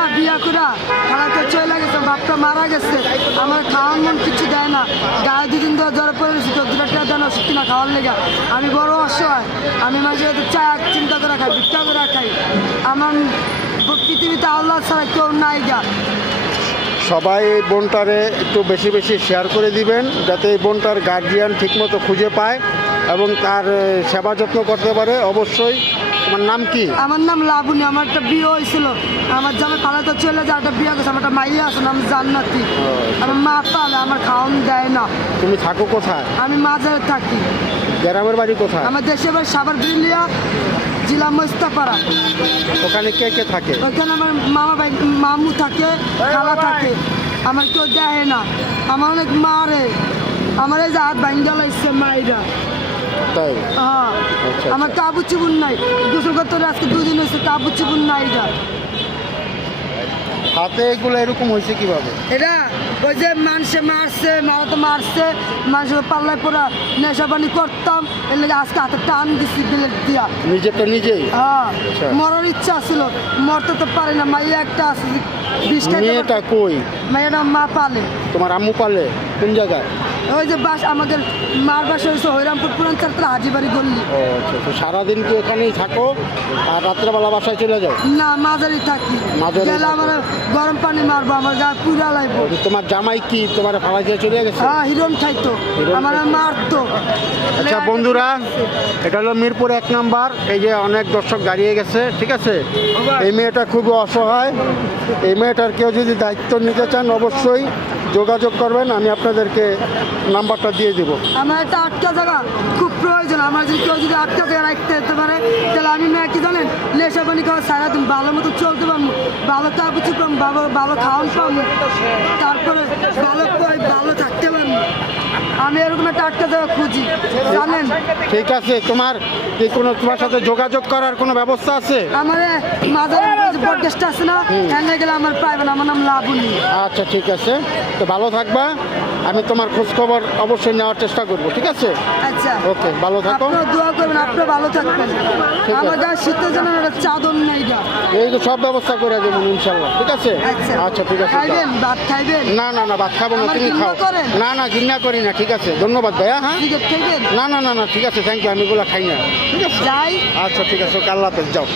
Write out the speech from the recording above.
না বিয়া করে খালাতে চলে গেছে, বাপটা মারা গেছে, আমার খাওয়ার মন কিছু দেয় না, গায়ে দুদিন ধরে জ্বরে পড়ে গেছি, তো 2 টাকা দেয় না সত্যি না খাওয়ার লেগে। আমি বড় অসহায়, আমি মাঝে চা চিন্তা করে খাই, ভিক্ষা করে খাই। আমার পৃথিবীতে আল্লাহ ছাড়া কেউ নাই গা। সবাই এই বোনটারে একটু বেশি বেশি শেয়ার করে দিবেন, যাতে এই বোনটার গার্জিয়ান ঠিকমতো খুঁজে পায় এবং তার সেবা যত্ন করতে পারে। অবশ্যই। তোমার নাম কি? আমার নাম লাবণী। আমার একটা বিয়ে হয়েছিল, আমার জামে পালাতে চলে যায়, একটা বিয়ে করছে, আমার একটা মাইয়া আছে, নাম জান্নাতি। আমার মা পালে, আমার খাওয়ান দেয় না। তুমি থাকো কোথায়? আমি মাজারে থাকি। গ্রামের বাড়ি কোথায়? আমার দেশের বাড়ি সাভার বিলিয়া, জেলা মোস্তাপাড়া। ওখানে কে কে থাকে? ওখানে আমার মামা ভাই মামু থাকে, খালা থাকে, আমার কেউ দেয় না, আমার অনেক মারে, আমার এই যে হাত ভাঙ্গা লাগছে মাইরা। তাই? হ্যাঁ, আচ্ছা। আমার কাবু চিবুন নাই, গোসল করতে আজকে 2 দিন হয়েছে, কাবু চিবুন নাই। হাতে এগুলো এরকম হয়েছে কিভাবে? এটা ওই যে মানুষে মারছে, মারাতে মারছে, মানুষের পাল্লায় পড়া নেশা পানি করতাম, এর লেগে আজকে হাতে টান দিচ্ছি বিলেট দিয়া। নিজে তো নিজেই? হ্যাঁ, আচ্ছা। মরার ইচ্ছা ছিল, মরতে তো পারি না। মাইয়া একটা আছে, 20 টাকা। মেয়েটা কই? মাইয়াটা মা পালে। তোমার আম্মু পালে? কোন জায়গায়? ওই যে বাস আমাদের মার বাসা হয়েছে হরিরামপুর পুরান চারতলা হাজিবাড়ি গল্লি। ও আচ্ছা। তো সারাদিন কি এখানেই থাকো আর রাত্রেবেলা বাসায় চলে যাও? না, মাঝারি থাকি। মাঝারি গেলে থাকো। আমার গরম পানি মারবো, আমার গা পুরা লাগবো। তোমার জামাই কি তোমার ফালা দিয়ে চলে গেছে? হ্যাঁ, হিরণ খাইতো, হিরণ আমার খাইতো। মারতো। আচ্ছা বন্ধুরা, এটা হলো মিরপুর 1 নাম্বার। এই যে অনেক দর্শক দাঁড়িয়ে গেছে, ঠিক আছে? এই মেয়েটা খুবই অসহায়। এই মেয়েটার কেউ যদি দায়িত্ব নিতে চান অবশ্যই যোগাযোগ করবেন, আমি আপনাদেরকে নাম্বারটা দিয়ে দিব। আমার একটা আটকা জায়গা খুব প্রয়োজন, আমার যদি কেউ যদি আটকা জায়গা রাখতে যেতে পারে, তাহলে আমি না কি জানেন, নেশা পানি খাওয়া সারাদিন ভালো মতো চলতে পারবো, ভালো কাবুচি পাবো, ভালো খাওয়ান পাবো, তারপরে ভালো থাকতে পারবো। আমি এরকম একটা আটকা জায়গা খুঁজি, জানেন? ঠিক আছে, তোমার কি তোমার সাথে যোগাযোগ করার কোনো ব্যবস্থা আছে? আমার মাঝে বডগেস্ট আছে না, এনে গেলে আমার পাইবেন। আমার নাম লাবণী। আচ্ছা ঠিক আছে, তো ভালো থাকবা। আমি তোমার খোঁজ খবর অবশ্যই নেওয়ার চেষ্টা করব, ঠিক আছে? আচ্ছা, ওকে, ভালো থাকো। আপনারা দোয়া করবেন, আপনারা ভালো থাকবেন। আছে। আমার যা শীতের জন্য একটা চাদর নেই গা। এই যে সব ব্যবস্থা করে দেবেন ইনশাল্লাহ, ঠিক আছে? আচ্ছা, আচ্ছা ঠিক আছে, যাও। খাইবেন, ভাত খাইবেন? না না না, ভাত খাবো না, আমার তুমি ঘৃণা খাও। করেন? না না, ঘৃণা করি না, ঠিক আছে, ধন্যবাদ ভাইয়া। হ্যাঁ, সিগারেট খাইবেন? না না না না, ঠিক আছে, থ্যাংক ইউ, আমি এগুলো খাই না, ঠিক আছে? যাই। আচ্ছা ঠিক আছে, ওকে, আল্লাহ হাফেজ, যাও।